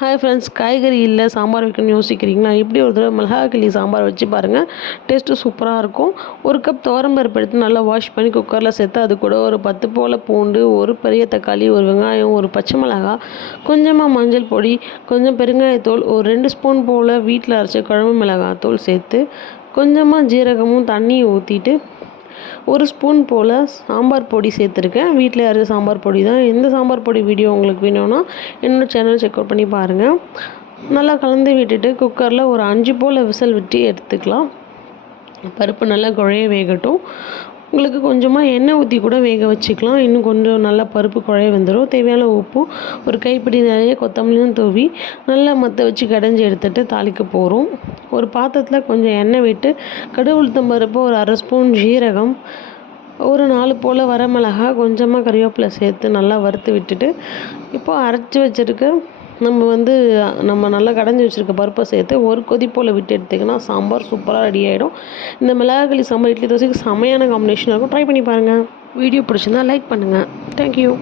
Hi friends, காய்கறி இல்லை சாம்பார் வைக்கணும்னு யோசிக்கிறீங்களா? இப்படி ஒரு தடவை மிளகாய் கிள்ளி சாம்பார் வச்சு பாருங்கள். டேஸ்ட்டு சூப்பராக இருக்கும். ஒரு கப் துவரம்பருப்பு எடுத்து நல்லா வாஷ் பண்ணி குக்கரில் சேர்த்து அது கூட ஒரு 10 போல் பூண்டு, ஒரு பெரிய தக்காளி, ஒரு வெங்காயம், ஒரு பச்சை மிளகாய், கொஞ்சமாக மஞ்சள் பொடி, கொஞ்சம் பெருங்காயத்தூள், ஒரு 2 ஸ்பூன் போல் வீட்டில் அரைச்ச குழம்பு மிளகாய் தூள் சேர்த்து கொஞ்சமாக ஜீரகமும் தண்ணியும் ஊற்றிட்டு ஒரு ஸ்பூன் போல் சாம்பார் பொடி சேர்த்துருக்கேன். வீட்டில் அரைச்ச சாம்பார் பொடி தான். எந்த சாம்பார் பொடி வீடியோ உங்களுக்கு வேணும்னா என்னோடய சேனல் செக் அவுட் பண்ணி பாருங்கள். நல்லா கலந்து விட்டுட்டு குக்கரில் ஒரு 5 போல் விசில் விட்டு எடுத்துக்கலாம். பருப்பு நல்லா குழைய வேகட்டும். உங்களுக்கு கொஞ்சமாக எண்ணெய் ஊற்றி கூட வேக வச்சுக்கலாம். இன்னும் கொஞ்சம் நல்லா பருப்பு குழைய வெந்துடும். தேவையான உப்பும் ஒரு கைப்பிடி நிறைய கொத்தமல்லியும் தூவி நல்லா மற்ற வச்சு கடைஞ்சி எடுத்துகிட்டு தாளிக்க போகிறோம். ஒரு பாத்திரத்தில் கொஞ்சம் எண்ணெய் விட்டு கடுகு உளுத்தம் பருப்பு, ஒரு 1/2 ஸ்பூன் ஜீரகம், ஒரு 4 போல் வரமிளகாய், கொஞ்சமாக கறிவேப்பிலை சேர்த்து நல்லா வறுத்து விட்டுட்டு இப்போது அரைச்சி வச்சுருக்க நம்ம நல்லா கடைஞ்சி வச்சுருக்க பருப்பை சேர்த்து ஒரு கொதி போல் விட்டு எடுத்திங்கன்னா சாம்பார் சூப்பராக ரெடி ஆகிடும். இந்த மிளகாய் சாம்பார் இட்லி தோசைக்கு செமையான காம்பினேஷனாக இருக்கும். ட்ரை பண்ணி பாருங்கள். வீடியோ பிடிச்சிருந்தா லைக் பண்ணுங்கள். தேங்க்யூ.